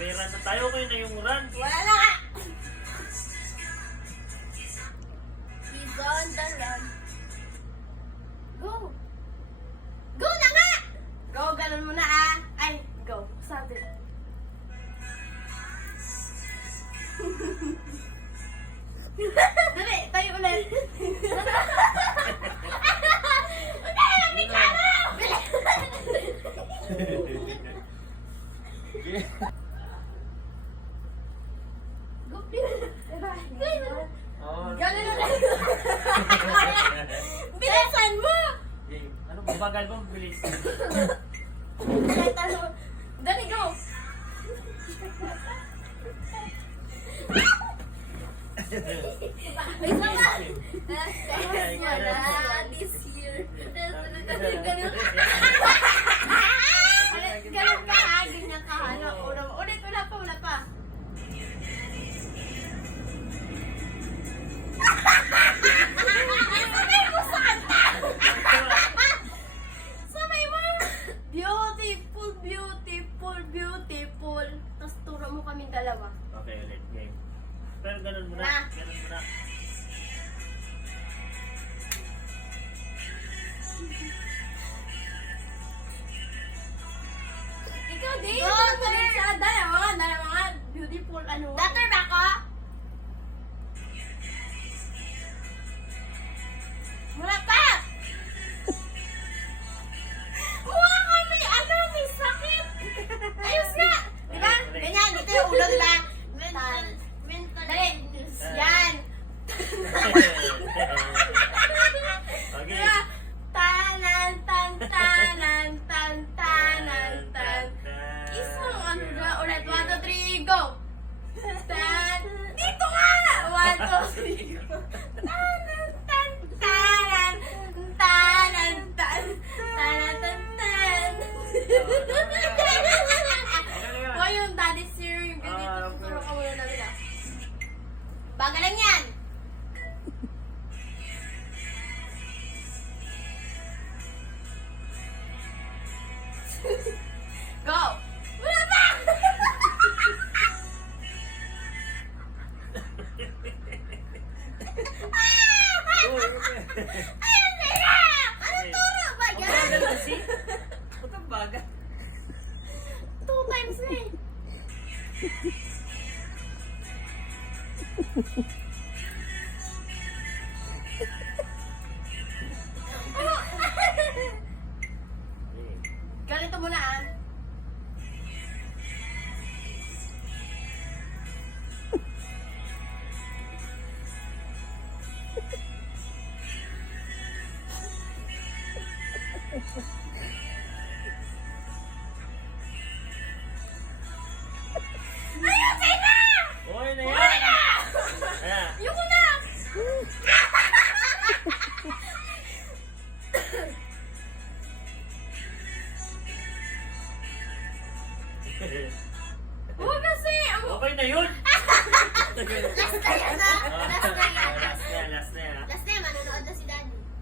Pera na tayo, kayo na yung run. Wala na nga! He's on the run. Go! Go na nga! Go, ganun mo na ah. Ay, go. Sabi. Dali, tayo ulit. Uday, lapit ka na! Go, Oh, ganun ulit. Bilisan mo! ano, babagal mo? Bilis. Dali, go! Wait lang ah! This year. Ganun ka ha, ganyan ka ha. Ulit, wala pa. Sabay mo sa kanta! Sabay mo! Beautiful, beautiful, beautiful. Tapos turo mo kaming dalawa. Okay, ulit. Game. Pero ganun mo na. Na. Ganun mo na. Ikaw din! Dalawa, beautiful, ano? Daughter ba ko? Wala pa! Mukha ka may ano, may sakit! Ayos nga! Diba? Ganyan, dito yung ulo, diba? Mental. Dali! Yan! Okay. Diba? Tanan, tan, tanan, tan, tanan, tan. Isang ano na ulit. 1, 2, 3, go! Tan! Dito nga! 1, 2, 3, go! Tanan, tan, tanan, tanan, tan, tanan, tan, tan. O yung daddy sir, yung ganito. Tuturo ka muna namin ah. Baga lang yan! Go! Wala pa! Ayun na! Anong turo ba yan? Bagal kasi. Ba't ang bagal? 2 times na eh. Ano? Ganito muna ah. Ayusin na! Uy, na Uy yan! na! Ayan. Ayoko na! Huwag kasi! Okay na yun! Last na yan ah! Last na yan! Last na yan. Last